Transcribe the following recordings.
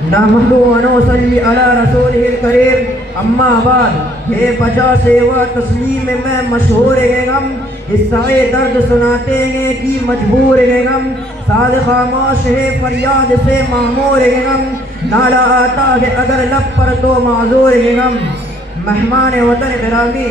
نحمد و نصلی علی رسول الکریم اما بعد ہے بجا سیوا تسلیم میں مشہور ہے غم قصہ درد سناتے ہیں کہ مجبور ہے غم سال خاموش ہے فریاد سے معمور ہے غم نالا آتا ہے اگر لب پر تو معذور ہے غم مہمان وطن گرامی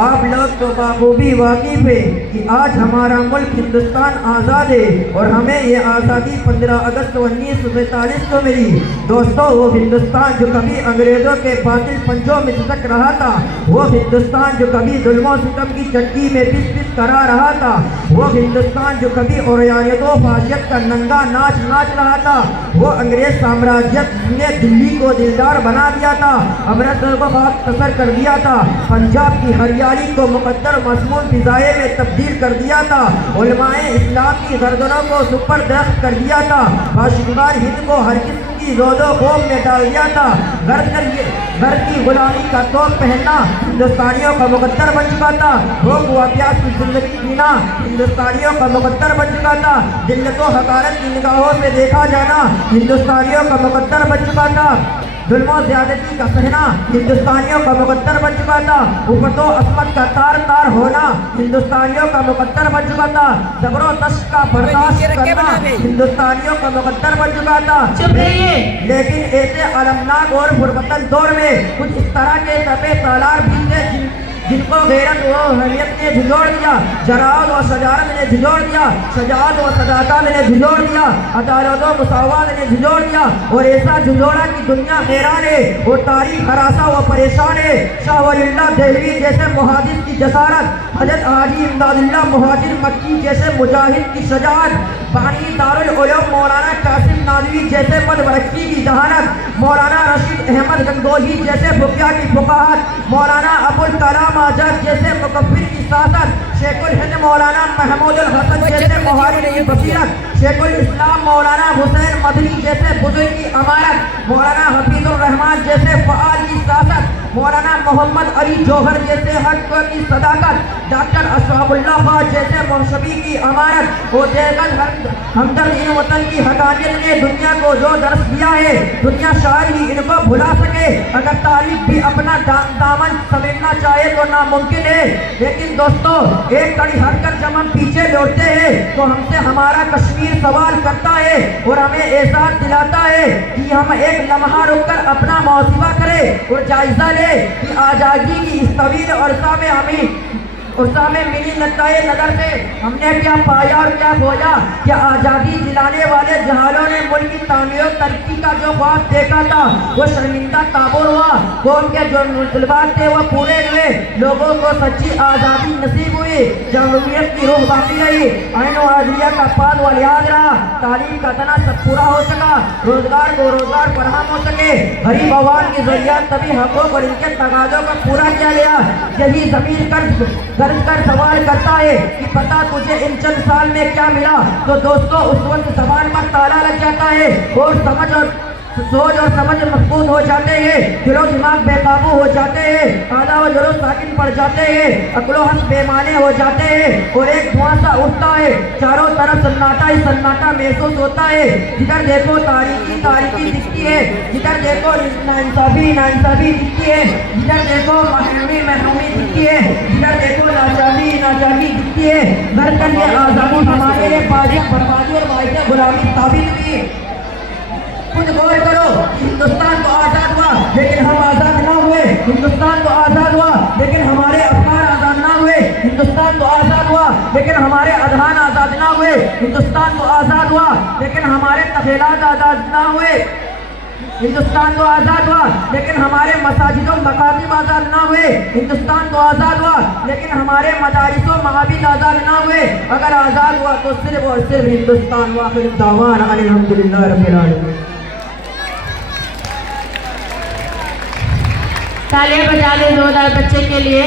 آپ لوگ تو بخوبی واقف ہے کہ آج ہمارا ملک ہندوستان آزاد ہے اور ہمیں یہ آزادی 15 اگست 1947 کو ملی۔ دوستو وہ ہندوستان جو کبھی انگریزوں کے باطل پنجوں میں سسک رہا تھا، وہ ہندوستان جو کبھی ظلم و ستم کی چکی میں پس پس کرا رہا تھا، وہ ہندوستان جو کبھی عریانیت و فحاشیت کا ننگا ناچ ناچ رہا تھا، وہ انگریز سامراجیت نے دلی کو دلدار بنا دیا تھا، امرتسر کو خاک تسر کر دیا تھا، پنجاب کی ہریالی کو مقدر مسموم فضائے میں تبدیل کر دیا تھا، علماء اسلام کی گردنوں کو سپر درخت کر دیا تھا، باشندگان ہند کو ہر قسم کی زود و خوف میں ڈال دیا تھا، گھر کی غلامی کا توپ پہننا ہندوستانیوں کا مقدر بن چکا تھا، بھوک و پیاس کی زندگی جینا ہندوستانیوں کا مقدر بن چکا تھا، ذلت و حقارت کی نگاہوں سے دیکھا جانا ہندوستانیوں کا مقدر بن چکا تھا، ظلم و زیادتی کا سہنا ہندوستانیوں کا مقدر بن چکا تھا، افت و عصمت کا تار تار ہونا ہندوستانیوں کا مقدر بن چکا تھا، صبر و تشک کا برداشت کرنا ہندوستانیوں کا مقدر بن چکا تھا۔ لیکن ایسے المناک اور پرفتن دور میں کچھ اس طرح کے تپے تالار بھی تھے جن کو غیرت و حمیت نے جھنجھوڑ دیا، جرات و شجاعت نے جھنجھوڑ دیا، شجاعت و صداقت نے جھنجھوڑ دیا، عدالت و مساوات نے جھنجھوڑ دیا، اور ایسا جھنجھوڑا کہ دنیا حیران ہے اور تاریخ ہراساں و پریشان ہے۔ شاہ ولی اللہ دہلوی جیسے محدث کی جسارت، حضرت حاجی امداد اللہ مہاجر مکی جیسے مجاہد کی شجاعت، بانی دارالعلوم مولانا قاسم نانوی جیسے مدبرکی کی ذہانت، مولانا رشید احمد گنگوہی جیسے بکیا کی فقاہت، مولانا ابوالکلام آزاد جیسے مکفر کی سیاست، شیخ الہند مولانا محمود الحسن جیسے محارب کی بصیرت، شیخ الاسلام مولانا حسین مدنی جیسے بزرگ کی امانت، مولانا حفیظ الرحمان جیسے فعال کی سیاست، مولانا محمد علی جوہر جیسے حق کی صداقت، ڈاکٹر اشرف اللہ خان جیسے منشبی کی امانت، وہ دیگر ہمدرد ان وطن کی حقانیت نے دنیا کو جو درس دیا ہے، دنیا شاید ہی ان کو بھلا سکے، اگر تاریخ بھی اپنا دامن سمیٹنا چاہے تو ناممکن ہے۔ لیکن دوستو ایک کڑی ہٹ کر جب ہم پیچھے لوٹتے ہیں تو ہم سے ہمارا کشمیر سوال کرتا ہے اور ہمیں احساس دلاتا ہے کہ ہم ایک لمحہ رک کر اپنا محاسبہ کریں اور جائزہ لے کہ آزادی کی اس طویل عرصہ میں ملی نقطۂ نظر سے ہم نے کیا پایا اور کیا کھویا۔ کیا آزادی دلانے والے جہالوں نے ملک کی تعمیر و ترقی کا جو خواب دیکھا تھا وہ شرمندہ تعبیر ہوا؟ قوم کے جو طلبات تھے وہ پورے ہوئے، لوگوں کو سچی آزادی نصیب ہوئی، جمہوریت کی روح باقی رہی، آئین و عدلیہ کا پاد و لحاظ رہا، تعلیم کا تناسب پورا ہو سکا، روزگار کو روزگار فراہم ہو سکے، غریب عوام کی ضروریات تبھی حقوق اور ان کے تقاضوں کو پورا کیا گیا۔ یہی ضمیر درج کر سوال کرتا ہے کہ پتہ تجھے ان چند سال میں کیا ملا، تو دوستو اس وقت زبان پر تالا لگ جاتا ہے اور سوچ اور سمجھ مفقود ہو جاتے ہیں، دل و دماغ بے قابو ہو جاتے ہیں، آدھا و جلو ساکن پڑ جاتے ہیں، عقل و حس بے معنی ہو جاتے ہیں اور ایک دھواں سا اٹھتا ہے، چاروں طرف سناٹا ہی سناٹا محسوس ہوتا ہے، جدھر دیکھو تاریکی تاریکی دکھتی ہے، جدھر دیکھو ناانصافی ناانصافی دکھتی ہے، جدھر دیکھو محرومی محرومی دکھتی ہے، جدھر دیکھو ناچاقی ناچاقی دکھتی ہے۔ گھر کر یہ آزادی ہمارے لیے بربادی اور باعث غلامی ثابت ہوئی۔ خود غور کرو، ہندوستان تو آزاد ہوا لیکن ہم آزاد نہ ہوئے، ہندوستان تو آزاد ہوا لیکن ہمارے افکار آزاد نہ ہوئے، ہندوستان تو آزاد ہوا لیکن ہمارے اذہان آزاد نہ ہوئے، ہندوستان تو آزاد ہوا لیکن ہمارے تخیلات آزاد نہ ہوئے، ہندوستان تو آزاد ہوا لیکن ہمارے مساجد و مکاتب آزاد نہ ہوئے، ہندوستان تو آزاد ہوا لیکن ہمارے مدارس و معابد آزاد نہ ہوئے۔ اگر آزاد ہوا تو صرف اور صرف ہندوستان۔ وآخر دعوانا الحمدللہ رب العالمین۔ تالیاں بجا لیں زوردار بچے کے لیے۔